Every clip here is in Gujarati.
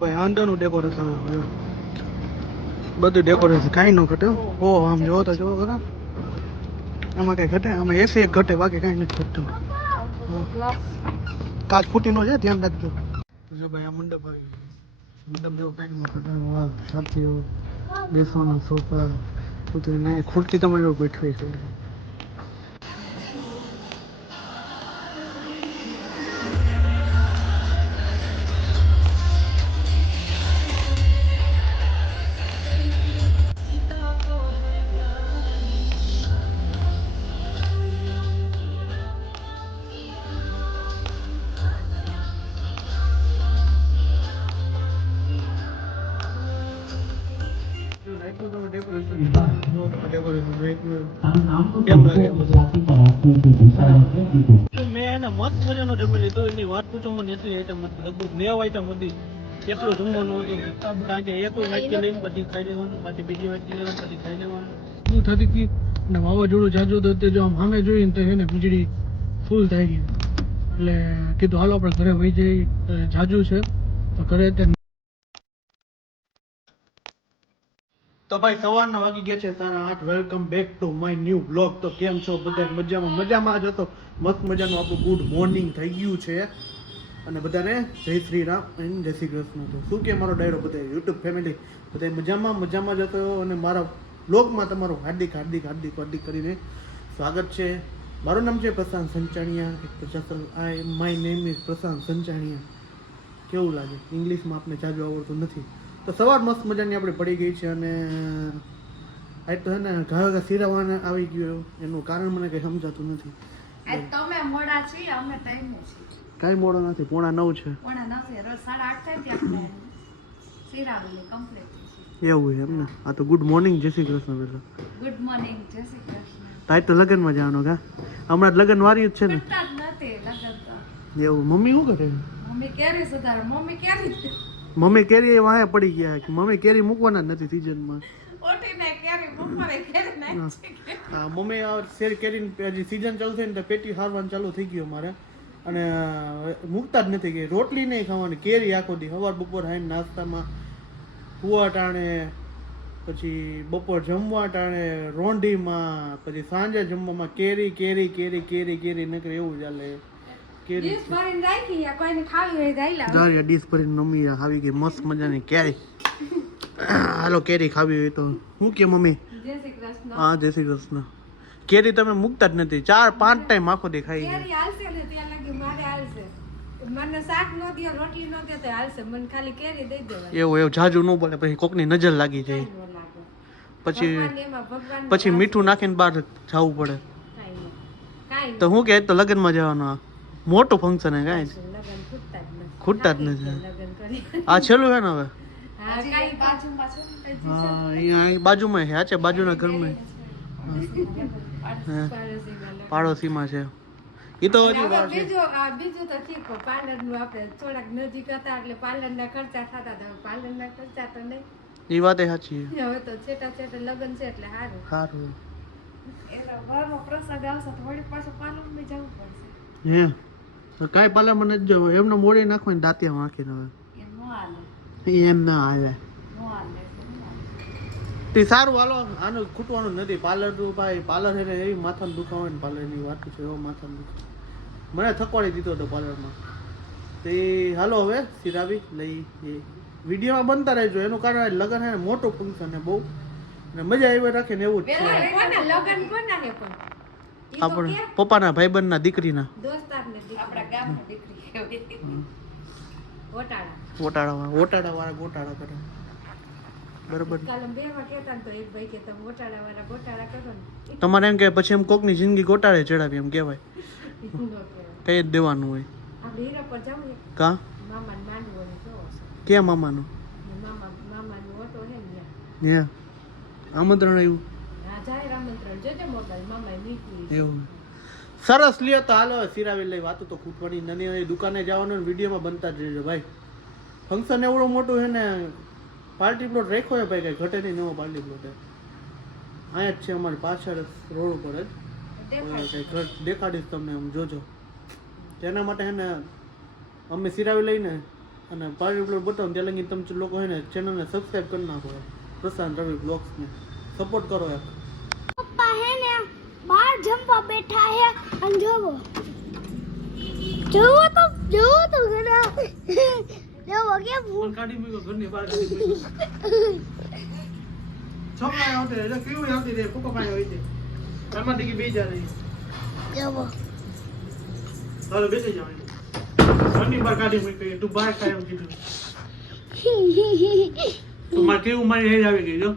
ભાઈ, અંદરનું ડેકોરેશન બધું ડેકોરેશન કાંઈ ન ઘટે ઓ આમ જોવો તો જોવો ખરા આમાં કાંઈ ઘટે? આમાં એસી એક ઘટે, બાકી કાંઈ નથી ઘટતું. કાચ ફૂટીનો છે ધ્યાન રાખજો. જો ભાઈ, આ મંડપ આવી મંડપ જેવો કાંઈ ન ઘટે. સાથીઓ બેસવાના સોફા ખુરશી તમારી બેઠવી છે. ખાઈ લેવાનું પછી બીજી વાટકી લઈને પછી ખાઈ લેવાનું શું થતી હતી અને વાવાઝોડું જાજુ તો તે જો આમ સામે તો એને વીજળી ફૂલ થઈ ગઈ એટલે કીધું, હાલો આપણે ઘરે વહી જઈ જાજુ છે. તો ઘરે તે તો ભાઈ સવારના વાગી ગયા છે તારા આઠ welcome back to my new blog તો કેમ છો? બધા મજામાં? મજામાં જ હતો. મસ્ત મજાનું આપણું ગુડ મોર્નિંગ થઈ ગયું છે. અને બધાને જય શ્રી રામ એન્ડ જય શ્રી કૃષ્ણ. તો શું કે મારો ડાયરો? બધા યુટ્યુબ ફેમિલી બધા મજામાં? મજામાં જ હતો. અને મારા બ્લોગમાં તમારું હાર્દિક હાર્દિક હાર્દિક હાર્દિક કરીને સ્વાગત છે. મારું નામ છે Prashant Sanchaniya. I my name is Prashant Sanchaniya. કેવું લાગે? ઇંગ્લિશમાં આપણે જાજુ આવડતું નથી. તો સવાર મસ્ત મજાની આપણે પડી ગઈ છે અને આજ તો છે ને ઘા ઘા સિરાવાના આવી ગયો એનું કારણ મને કંઈ સમજાતું નથી. તમે મોડા છીએ અમે ટાઈમ છે કાંઈ મોડો નથી પોણા નવ છે. પોણા નથી રોજ સાડા આઠ થાય ત્યાં સિરાવેલી કમ્પ્લીટ એવું એમ ને? આ તો ગુડ મોર્નિંગ જય શ્રી કૃષ્ણ પેલા. ગુડ મોર્નિંગ જય શ્રી કૃષ્ણ. તાજ તો લગ્નમાં જવાનું કા હમણાં લગ્ન વારી જ છે ને? એવું મમ્મી શું કરે? મમ્મી ક્યારે સુધારે? મમ્મી કેરી મમ્મી કેરી વાહે પડી ગયા કે મમ્મી કેરી મૂકવાના જ નથી સિઝનમાં. મમ્મી આ શેર કેરી હજી સિઝન ચાલુ થઈ ને તો પેટી હારવાનું ચાલુ થઈ ગયું મારે અને મૂકતા જ નથી કે રોટલી નહીં ખાવાની કેરી આખો દી. સવાર બપોર હાઈને નાસ્તામાં કુવા ટાણે પછી બપોર જમવા ટાણે રોંઢીમાં પછી સાંજે જમવામાં કેરી કેરી કેરી કેરી કેરી નકર એવું ચાલે. કેરી ડીશ ભરીને રાખી યા કોઈને ખાવી હોય જારી ડીશ ભરીને મમ્મી આવી ગઈ મસ્ત મજાની કેરી. હાલો કેરી ખાવી હોય તો હું કે મમ્મી? જય શ્રી કૃષ્ણ. હા જય શ્રી કૃષ્ણ. કેરી તમે મૂકતા જ નથી ચાર પાંચ ટાઈમ આખો દે ખાઈ કેરી હાલશે ને ત્યાં લગી મારે હાલશે. મને શાક નો દે રોટલી નો દે તો હાલશે. મને ખાલી કેરી દઈ દેવાની. એવું એવું જાજુ ન બોલે પછી કોકની નજર લાગી જાય. પછી પછી મીઠું નાખીને બહાર જવું પડે. તો હું કે તો લગ્નમાં જવાનું આ. મોટું ફંક્શન હે કાંઈ? ખૂટતા જ નથી. આ છેલ્લું હે ને હવે? હા, હા અહીંયા બાજુમાં છે આ છે બાજુના ઘરમાં. પાડોશીમાં છે. એ તો હજી બીજું આ બીજું તો ઠીક પાર્લરનું આપણે થોડાક નજીક હતા એટલે પાર્લર ના ખર્ચા થતા હતા પાર્લર ના ખર્ચા તો નહીં. એ વાત સાચી હવે તો છેટા છેટા લગન છે એટલે સારું સારું એટલે ઘરનો પ્રસંગ આવશે તો વળી પાછું પાર્લરમાં જવું પડશે. હે. કાંઈ પાલામાં નથી જવું એમને મોડે નાખવાની દાંતિયા વાંકીને હવે. એમ નો હાલે. ના નો નો. તે સારું હાલો આનું ખૂટવાનું નથી. પાર્લર તો ભાઈ પાર્લર એટલે એવી માથાનું દુખાવે ને પાર્લરની વાત છે એવો માથાને દુખાવે મને થકવાડી દીધો હતો પાર્લરમાં. તે હાલો હવે સિરાવી લઈ એ. વિડીયોમાં બનતા રહેજો. એનું કારણ લગ્ન ને મોટું ફંક્શન છે બહુ. અને મજા આવી રાખે ને એવું જ છે. કોના હે પણ? આપણે પપ્પાના ભાઈબંધના દીકરીના. દોસ્તારને દીકરી. આપણા ગામની દીકરી ગોટાળા. ઓટાળા ઓટાળા વાળા ગોટાળા કરે. બરોબર. કાલે બે માં કહેતા તો એક ભાઈ કે તમે વાળા ગોટાળા કરો ને. તમારે એમ કે પછી એમ કોકની જિંદગી ગોટાળે ચડાવી એમ કહેવાય. કઈ જ દેવાનું હોય. આપણે હીરા પર જાવું ને કા? મામાને માનવું હોય કેવો છે ક્યાં મામાનું? ને મામા મામાનું ઓટો હે ને ત્યાં. આમંત્રણ આવ્યું એવું. સરસ લ્યો તો હાલો સિરાવી લઈ વાતો તો ખૂટવાની નાની દુકાને જવાનું વિડીયોમાં બનતા જ રહેજો ભાઈ. ફંક્શન એવડું મોટું છે ને પાર્ટી પ્લોટ રાખ્યો છે ભાઈ કઈ ઘટે નહીં નવો પાર્ટી પ્લોટ અહીંયા જ છે અમારી પાછળ રોડ ઉપર જ. કઈ ઘર દેખાડીશ તમને આમ જોજો. તેના માટે છે ને અમે સિરાવી લઈને અને પાર્ટી પ્લોટ બતાવો ત્યાં લગી તમે લોકો છે ને ચેનલને સબસ્ક્રાઈબ કરી નાખો. પ્રશાંત રવિ બ્લોગ્સને સપોર્ટ કરો યાર બહાર જમવા બેઠા હે. અને જોવો. જોવો તો જોવો તો ઘણા. જોવો કે ફૂલ કાઢી મૂક્યો ઘરની બહાર કાઢી મૂક્યો. છોકરા આવતે એટલે કેવું આવતી રે પપ્પા પાસે હોય છે ઘરમાં ટીકી બે જા રહી. જોવો. હાલો બેસી જાવ ઘરની બહાર કાઢી મૂકી તું બહાર ખાય એમ કીધું તો કેવું મારી હેજ આવી ગઈ જો.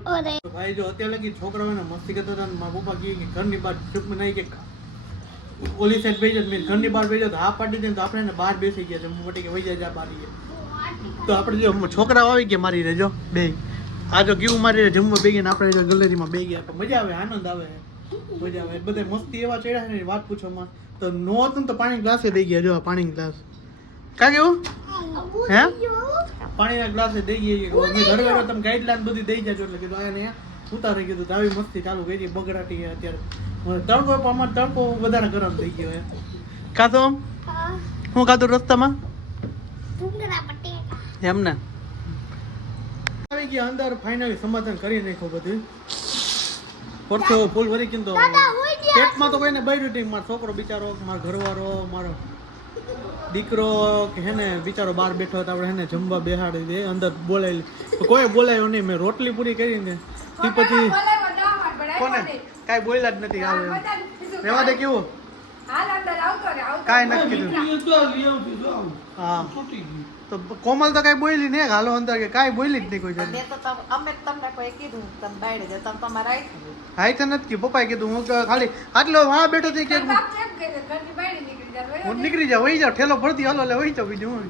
ભાઈ જો અત્યારે લગી છોકરાઓને મસ્તી કરતા હતા ને પપ્પા કહે કે ઘરની બહાર ચૂપ નહીં કે ઓલી સાઈડ બેસી જાય ઘરની બહાર બેસી જાય હા પાડી દે તો આપણે એને બહાર બેસી ગયા છે. મોટી કે વહી જાય જા બારી તો આપણે જો છોકરાઓ આવી ગયા મારી રેજો બે. આ જો કેવું મારી રે જમવા બે ગયા આપણે જો ગેલેરીમાં બે ગયા. તો મજા આવે આનંદ આવે. મજા આવે. બધા મસ્તી એવા ચડ્યા છે ને વાત પૂછવામાં. તો નો ને તો પાણી ગ્લાસે દઈ ગયા જો પાણી ગ્લાસ. કા કેવું? હે? પાણીના ગ્લાસે દઈ ગઈ મેં ઘર ઘર તમે ગાઈડલાઈન બધી દઈ જાજો એટલે કીધું આને ઉતારી કીધું તો આવી મસ્તી ચાલુ કરી બગડાટી અત્યારે. તડકો પણ અમારે તડકો વધારે ગરમ થઈ ગયો હે. કાતો? હું કાતો રસ્તામાં? એમ ને આવી ગયા અંદર ફાઇનલી સમાધાન કરી નાખ્યું બધું. પરથી ફૂલ ભરી કીધું તો દાદા હોઈ ગયા. પેટમાં તો કોઈને બૈરું નહીં મારો છોકરો બિચારો મારો ઘરવાળો મારો દીકરો કે હેને બિચારો બહાર બેઠો હતો આપણે હેને જમવા બેહાડી દે અંદર બોલાવી કોઈ બોલાયો નહીં મેં રોટલી પૂરી કરીને તે પછી બોલાવો ના પણ આવ્યો કોને. કાંઈ બોલ્યા જ નથી આવે. રહેવા દે કેવું? હાલ અંદર આવતો રે, આવતો કાંઈ. નથી કીધું. હા. તો કોમલ તો કાંઈ બોલી નહીં હાલો અંદર કે કાંઈ બોલી જ નહીં કોઈ. મેં તો તમ- અમે તમને કોઈ કીધું તમે બાયડે જ તમે તમારા આઈ હા તો નથી કીધું પપ્પાએ કીધું હું ખાલી આટલો હા બેઠો થઈ કે તાર બાપ એમ કહે છે, ઘરની બહાર નીકળી જાવ હું નીકળી જાઉં વહી જાઉં ઠેલો ભરતી હાલો એટલે વહી જાઉં બીજું હું.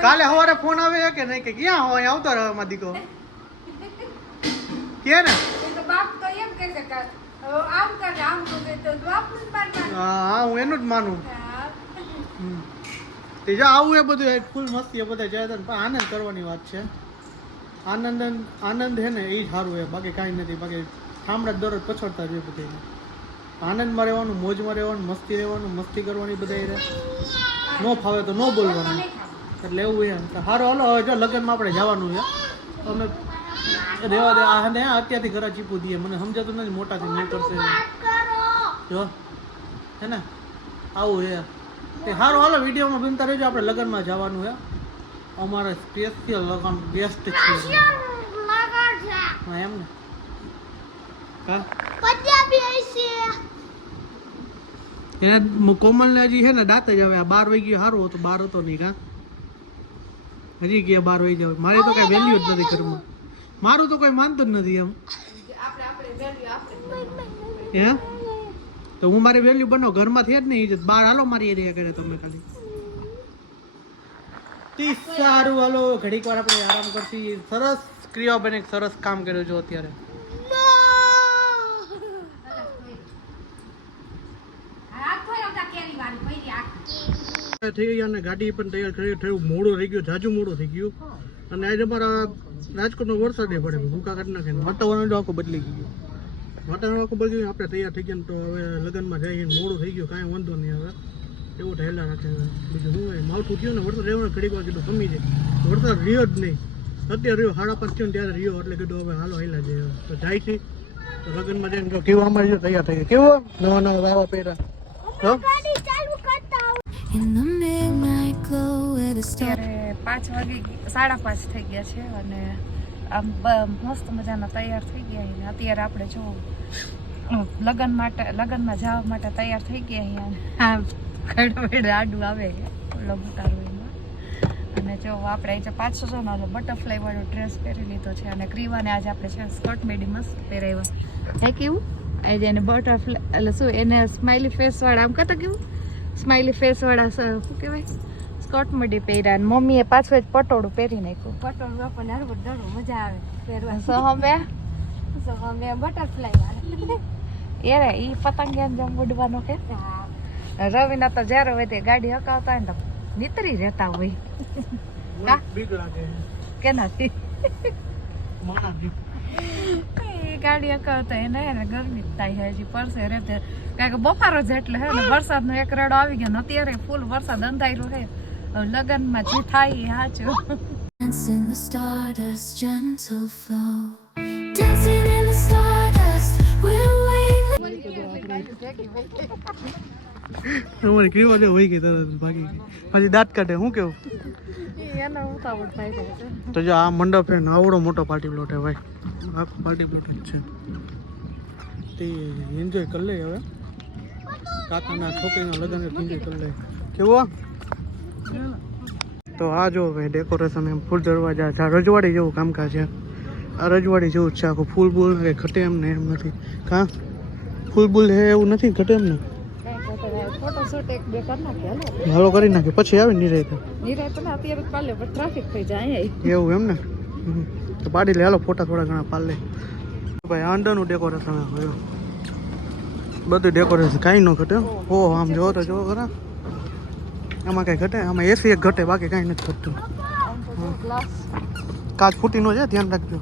કાલે સવારે ફોન આવે કે નહીં કે ક્યાં હોય આવતો રહે માં દીકો કે ને? બાપ તો એમ કહે છે કે, આમ કરે, આમ તો બાપનું જ હા હા હું એનું જ માનું. તે જો આવું એ બધું ફૂલ મસ્તી એ બધા જાય પણ આનંદ કરવાની વાત છે. આનંદ આનંદ છે ને એ સારું એ બાકી કાંઈ નથી, બાકી ઠામડા દરરોજ પછોડતા જોઈએ બધાને આનંદમાં રહેવાનું, મોજમાં રહેવાનું, મસ્તી રહેવાનું, મસ્તી કરવાની બધા રહે. ન ફાવે તો ન બોલવાનું. એટલે એવું એમ. તો સારું હાલો, હવે જો લગ્નમાં આપણે જવાનું છે. અમે રહેવા દે, આ ને અત્યારથી ઘરે ચીપું દઈએ. મને સમજાતું નથી, મોટાથી નહીં કરશે. જો, હે ને? આવું છે તે સારું હાલો વિડીયોમાં બનતા રહેજો આપણે લગ્નમાં જવાનું છે. અમારે સ્પેશિયલ લગ્ન બેસ્ટ છે. હા એમ ને? હા? એને કોમલને હજી છે ને દાંત જ આવે આ બાર ગયો સારું હતું બાર હતો નહીં કા હજી ગયા બાર વાગી જાવ મારે તો કઈ વેલ્યુ જ નથી ઘરમાં મારું તો કોઈ માનતું જ નથી એમ. આપણે આપણે value આપણે હે? તો હું મારી વેલ્યુ બનો ઘરમાં થઈ જ નહીં ઇજ્જત બાર હાલો મારી એરિયા કરે તમે ખાલી. સારું હાલો. ઘડીક વાર આપણે આરામ કરશી. સરસ ક્રિયા એક સરસ કામ કર્યું છે અત્યારે. થઈ ગઈ અને ગાડી પણ તૈયાર કરી થયું મોડું થઈ ગયું જાજુ મોડું થઈ ગયું. અને આજે અમારા રાજકોટનો વરસાદ પડે. ભૂકા કાઢી નાખે. વાતાવરણ આખું બદલી ગયું. વાતાવરણ આખું ગયું આપણે તૈયાર થઈ ગયા ને તો હવે લગ્નમાં જઈને મોડું થઈ ગયું કાંઈ વાંધો નહીં હવે. એવું ઢેલા રાખે. બીજું શું હોય? માવઠું થયું ને વરસાદ રહેવાનું ઘડીક વાર કીધું સમી જાય. વરસાદ રહ્યો જ નહીં. અત્યારે રહ્યો સાડા પાંચ થયો ને ત્યારે રહ્યો એટલે કીધું હવે હાલો હેલા જઈએ. તો જાય છે. તો લગ્નમાં જઈને જો કેવું અમારે જો તૈયાર થઈ ગયા. કેવો? નવા નવા વાવા પહેરા હો? ગાડી ચાલુ કરતા આવો. અત્યારે પાંચ વાગે સાડા પાંચ થઈ ગયા છે અને આમ મસ્ત મજાના તૈયાર થઈ ગયા અને અત્યારે આપણે જો લગ્ન માટે, લગ્નમાં જવા માટે તૈયાર થઈ ગયા અહીંયા ખડવેડ આડું આવે લબુટારું એમાં અને જો આપણે જે પાંચસો જણનો ઓલો બટરફ્લાય વાળો ડ્રેસ પહેરી લીધો છે અને ક્રીવાને આજે આપણે છે સ્કર્ટ મેડી મસ્ત પહેરાવ્યા. હે કેવું? આજે એને બટરફ્લાય એટલે શું, એને સ્માઇલી ફેસ વાળા, આમ કહેતા કેવું? સ્માઇલી ફેસ વાળા શું કહેવાય? સ્કર્ટ મડી પહેર્યા અને મમ્મીએ પાછું જ પટોળું પહેરી નાખ્યું. પટોળું આપણને હરવું ડરવું મજા આવે પહેરવા સો હવે? So, અમે બટરફ્લાય વાળા એરે ઈ પતંગ એમ જેમ ઉડવાનો કે? રવિના તો જ્યારે હોય તે ગાડી હકાવતા હોય ને તો નીતરી રહેતા હોય. બીક લાગે. કે એ ગાડી અકાવતા એને ને ગરમી થાય હજી પરસે રે કારણ કે બફારો જ એટલે હે ને વરસાદનો એક રેડો આવી ગયો ને અત્યારે ફૂલ વરસાદ અંધાર્યું છે. લગ્નમાં જે થાય એ સાચું Dance in the stardust, gentle flow. Dancing in the stardust, we'll. તમારે કેવા દે હોય કે તરત ભાગી પછી દાંત કાઢે હું કેવું? એનો ઉતાવળ થાય છે તો જો આ મંડપ છે આવડો મોટો પાર્ટી પ્લોટ છે ભાઈ. આખો પાર્ટી પ્લોટ જ છે. તે એન્જોય કરી લે હવે. કાકાના છોકરીના લગ્ન એન્જોય કરી લે. કેવું? તો આ જો ભાઈ ડેકોરેશન એમ ફૂલ દરવાજા છે. આ રજવાડી જેવું કામકાજ છે. આ રજવાડી જેવું જ છે. આખું ફૂલ બૂલ કંઈ ઘટે એમ ને એમ નથી. કાં? ફૂલ બૂલ હે એવું નથી ઘટે એમ ને? હાલો કરી નાખે. પછી આવે નિરાય એવું એમ ને? તો પાડી લે. હાલો, ફોટા થોડા ઘણા પાડ લે. ભાઈ અંડરનું ડેકોરેશન બધું ડેકોરેશન કાંઈ ન ઘટે હો. આમ જોવો તો જોવો ખરા. આમાં કાંઈ ઘટે? આમાં એસી એક ઘટે બાકી કાંઈ નથી ઘટતું. કાચ કાચ ફૂટીનો છે ધ્યાન રાખજો.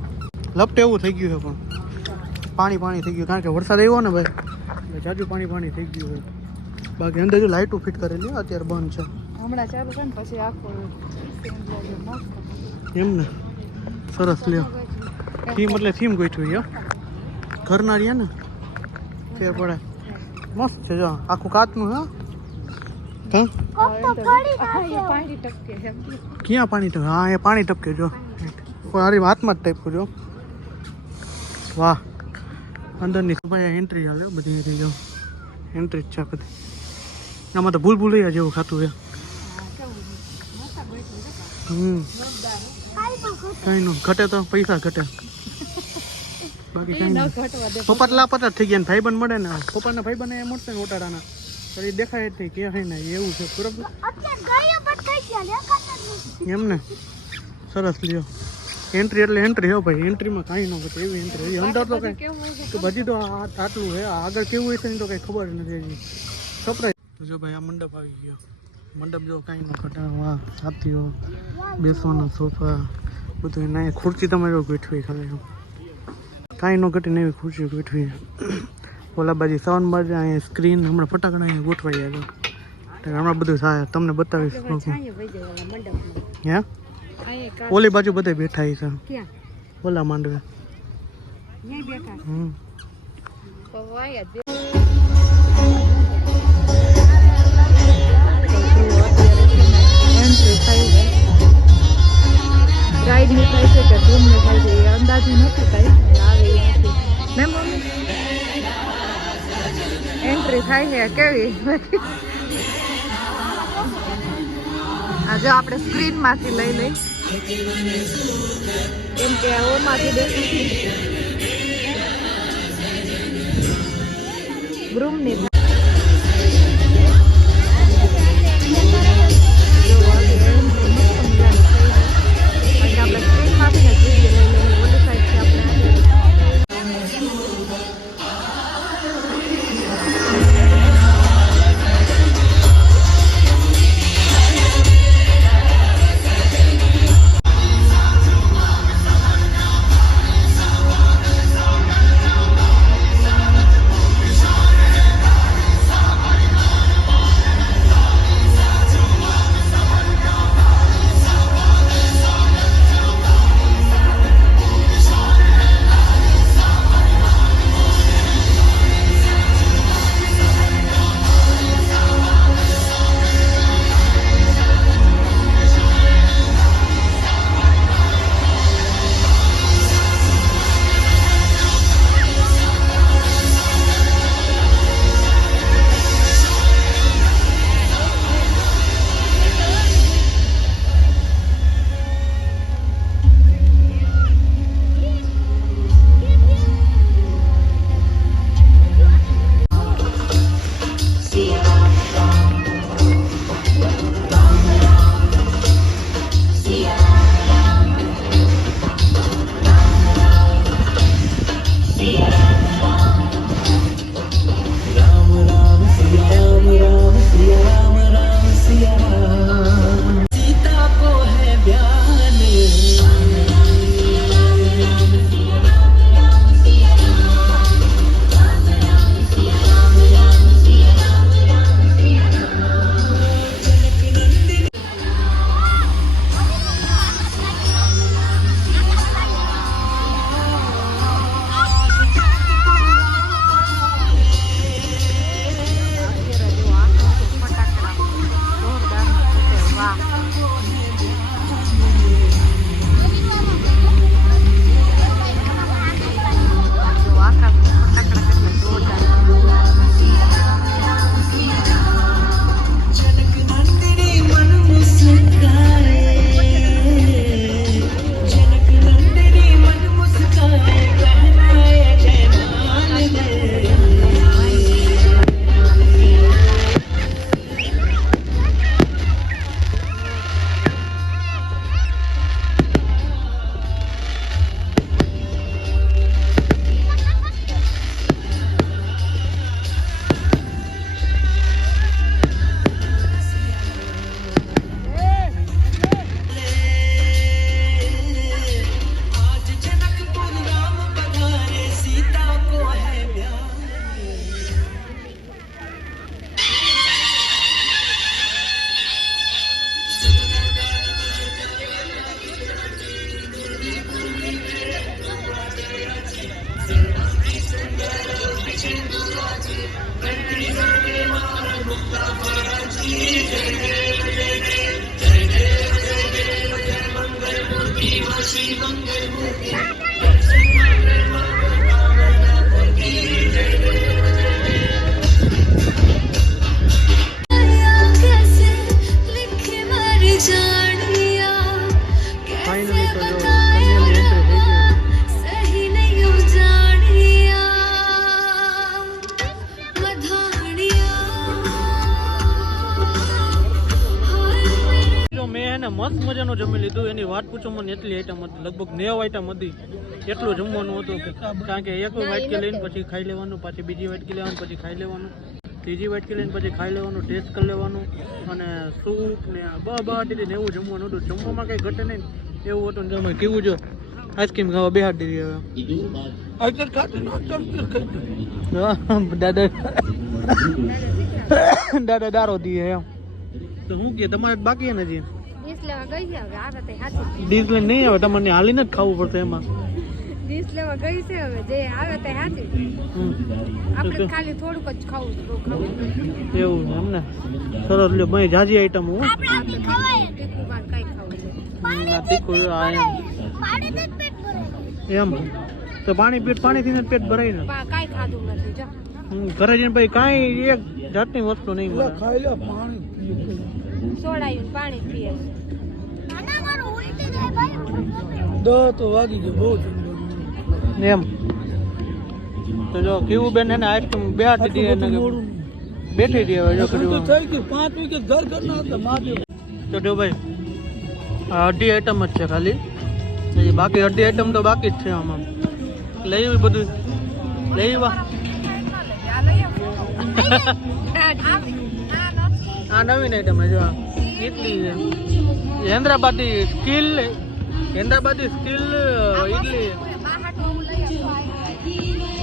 લપટે એવું થઈ ગયું છે પણ. પાણી પાણી થઈ ગયું કારણ કે વરસાદ આવ્યો ને ભાઈ. જાજુ પાણી પાણી થઈ ગયું છે. બાકી અંદર જો લાઇટો ફિટ કરેલી અત્યારે બંધ છે. હમણાં ચાલુ છે ને પછી આખું. એમ ને. સરસ લ્યો. થીમ એટલે થીમ ગોઠવી યો ઘરના રહ્યા ને. ફેર પડે મસ્ત છે જો. આખું કાચનું હા. છે. ક્યાં પાણી ટપકે હા એ પાણી ટપકે જો. મારી વાતમાં હાથમાં જ ટપકું જો. વાહ. અંદરની ભાઈ એન્ટ્રી હાલે બધી રીતે જો. એન્ટ્રી જ છે બધી. આમાં તો ભૂલ ભૂલૈયા જેવું ખાતું છે. હમ. કાંઈ નો ઘટે તો પૈસા ઘટે. બાકી કાંઈ પપ્પા લાપતા થઈ ગયા ને ભાઈબંધ મળે ને. પપ્પાના ભાઈબંધ એ મળશે ને ઓટાડાના. પણ એ દેખાય જ નહીં ક્યાં ને એવું છે બરાબર. એમ ને? સરસ લ્યો. એન્ટ્રી એટલે એન્ટ્રી હો ભાઈ એન્ટ્રીમાં કાંઈ ન ઘટે એવી એન્ટ્રી અંદર તો કંઈ બધી તો આ આટલું છે આ આગળ કેવું હોય છે ને તો કંઈ ખબર નથી સપરાય સરપ્રાઈઝ જો ભાઈ આ મંડપ આવી ગયો. મંડપ જો કાંઈ ન ઘટાડવા વાહ સાથીઓ બેસવાના સોફા બધું એના ખુરશી તમારે ગોઠવી ખાલી. કાંઈ ન ઘટીને એવી ખુરશી ગોઠવી. ઓલા બાજુ સાવન બાજુ અહીંયા સ્ક્રીન હમણાં ફટાકડા અહીંયા ગોઠવાઈ ગયા હમણાં બધું થાય તમને બતાવીશ હે? ઓલી બાજુ બધે બેઠા છે. ઓલા માંડવે. હમ. થાય ને કેવી? આ જો આપણે સ્ક્રીનમાંથી લઈ લઈ. કેમ કે ઓમાંથી દેખી મને એટલી આઈટમ હતી. લગભગ નેવ આઈટમ હતી. એટલું જમવાનું હતું. કારણ કે એક વાટકી લઈને પછી ખાઈ લેવાનું પછી બીજી વાટકી લેવાનું પછી ખાઈ લેવાનું. ત્રીજી વાટકી લઈને પછી ખાઈ લેવાનું ટેસ્ટ કરી લેવાનું. અને સૂપ ને બહાટી ને એવું જમવાનું હતું. જમવામાં કંઈ ઘટે નહીં. એવું હતું ને જમે કેવું જો આઈસ્ક્રીમ ખાવા બેહાડી દીધી હવે. દાદા. દાદા દારો દીએ એમ. તો હું કે તમારે બાકી નથી લેવા ગઈ છે હવે આવે તે હાચી ડીશ લઈને નહીં આવે તમારે હાલીને જ ખાવું પડશે એમાં. ડીશ લેવા ગઈ છે હવે જે આવે તે હાચી હમ. આપણે ખાલી થોડુંક જ ખાવું છે, એવું છે એમ ને સરસ લ્યો મેં જાજી આઈટમ હું? તીખું બાર કઈ ખાવું છે. તીખું આ એમ. પાણીથી પેટ ભરાય. એમ? તો પાણી પીટ પાણીથી જ પેટ ભરાય ને? પા કાંઈ ખાધું નથી જો. ઘરે જઈને ભાઈ કાંઈ એક જાતની વસ્તુ નહીં મળે. સોડાયું પાણી પીએ. છે. તો વાગી ઉલટી બહુ એમ. તો જો કેવું બેન એને આઈસ્ક્રીમ બે હાથી દે બેઠી દે જો કર્યું તો જો ભાઈ આ અઢી આઈટમ જ છે ખાલી. બાકી અઢી આઈટમ તો બાકી જ છે આમાં. લઈ આવી. બધું લઈ આવ્યા આ નવીન આઈટમ છે જો આ. છે હૈદરાબાદી સ્કિલ હૈદરાબાદી સ્કિલ ઇડલી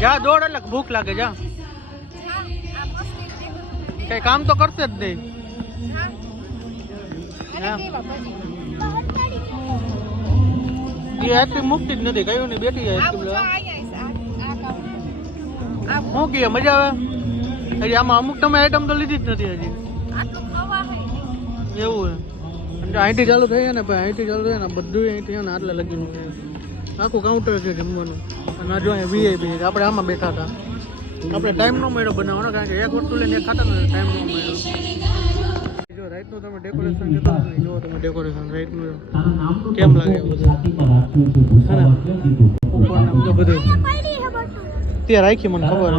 જા, દોડ એટલે ભૂખ લાગે, જા. કઈ કામ તો કરશે જ નહીં આઈસ્ક્રીમ મુકતી જ નથી, કયું નહીં, બેઠી આઈસ્ક્રીમ. શું મજા આવે હજી આમાં અમુક તમે આઈટમ તો લીધી જ નથી હજી. એવું એટલે અહીંથી ચાલુ થઈ ને ભાઈ અહીંથી ચાલુ થાય ને બધું અહીંથી ને આટલે લગીનું છે. આખું કાઉન્ટર છે જમવાનું. અને જો અહીંયા વીઆઈપી આપણે આમાં બેઠા હતા. આપણે ટાઈમ ન મળ્યો બનાવવાનો કારણ કે એક વસ્તુ લઈને એક ખાતા ને ટાઈમ ન મળ્યો. જો રાઈટનું તમે ડેકોરેશન જોતા હશો તમે ડેકોરેશન રાઈટનું જો. કેમ લાગે એવું બધું હે ને? ઉપર ને બધું. ત્યાં રાખી મને ખબર.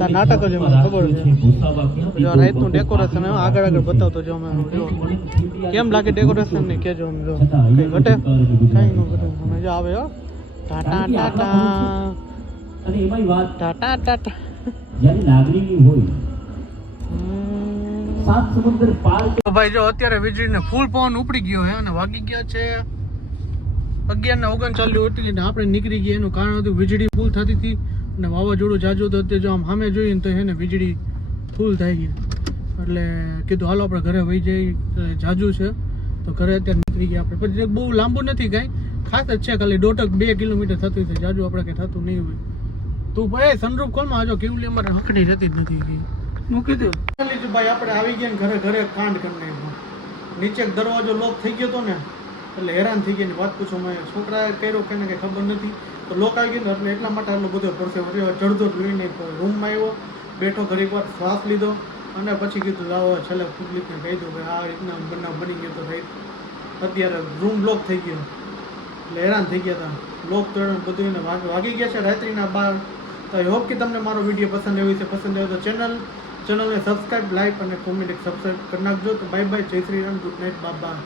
તાર નાટક જ મને ખબર છે. જો રાઈતનું ડેકોરેશન આગળ આગળ બતાવતો જો. અમે કેમ લાગે ડેકોરેશન ને? કેજો અમે જો. કઈ ઘટે? કઈ ન ઘટે. અમે આવે, હો. ટાટા ટાટા. અને એમાં વાત ટાટા ટાટા. જ્યારે લાગણીની હોય. સાત ભાઈ, જો અત્યારે વીજળીને ફૂલ પવન ઉપડી ગયો હે અને વાગી ગયા છે અગિયાર ને ઓગણચાલીસ ઉતરી ને આપણે નીકળી ગયા. એનું કારણ હતું વીજળી ફૂલ થતી હતી. અને વાવાઝોડું જાજુ તો અત્યારે જો આમ સામે જોઈએ ને તો એને વીજળી ફૂલ થાય ગઈ એટલે કીધું હાલો આપણે ઘરે વહી જઈ જાજુ છે. તો ઘરે અત્યારે નીકળી ગયા આપણે. પછી બહુ લાંબુ નથી કાંઈ. ખાસ જ છે ખાલી દોઢક બે કિલોમીટર થતું છે જાજુ આપણે કંઈ થતું નહીં હોય. તું ભાઈ સનરૂફ કોલમાં આજો લે? અમારે હકડી રહેતી જ નથી મૂકી દો ભાઈ આપણે આવી ગયા ને ઘરે ઘરે કાંડ કરી નાખ્યો નીચે દરવાજો લોક થઈ ગયો હતો ને એટલે હેરાન થઈ ગયા વાત પૂછો મેં છોકરાએ કર્યો કે કંઈ ખબર નથી? તો લોક આવી ગયો એટલે એટલા માટે આટલો બધો પરસે વર્યો ચડતો જ લઈને રૂમમાં આવ્યો. બેઠો ઘડીક વાર શ્વાસ લીધો અને પછી કીધું, લાવો છેલ્લે પબ્લિકને કહી દઉં કે આ રીતના બનાવ બની ગયો તો ભાઈ. અત્યારે રૂમ લોક થઈ ગયો. એટલે હેરાન થઈ ગયા હતા લોક તો બધું એને વાગી ગયા છે રાત્રિના બાર. તો આઈ હોપ કે તમને મારો વીડિયો પસંદ આવ્યો છે પસંદ આવ્યો તો ચેનલ ચેનલને સબસ્ક્રાઈબ લાઈક અને કોમેન્ટ સબસ્ક્રાઈબ કરી નાખજો. તો બાય બાય જય શ્રી રામ ગુડ નાઇટ બાબા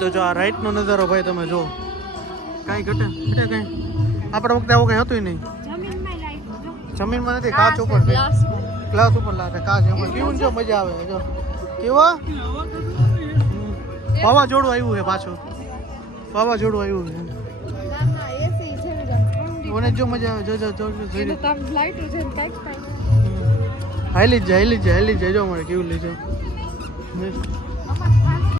તો જો આ રાઈટનો નજારો ભાઈ તમે જો કાંઈ ઘટે ઘટે કાંઈ. આપણા વખતે આવું કંઈ હતું નહીં. જમીનમાં નથી કાચ ઉપર. ગ્લાસ ઉપર. લાગે કાચ એમાં કેવું જો મજા આવે જો. કેવા? વાવાઝોડું આવ્યું છે પાછું. વાવાઝોડું આવ્યું છે. મને જો મજા આવે જો જો જો. હાલી જ હાલી જ હાલી જ જાય. જો મને કેવું લેજો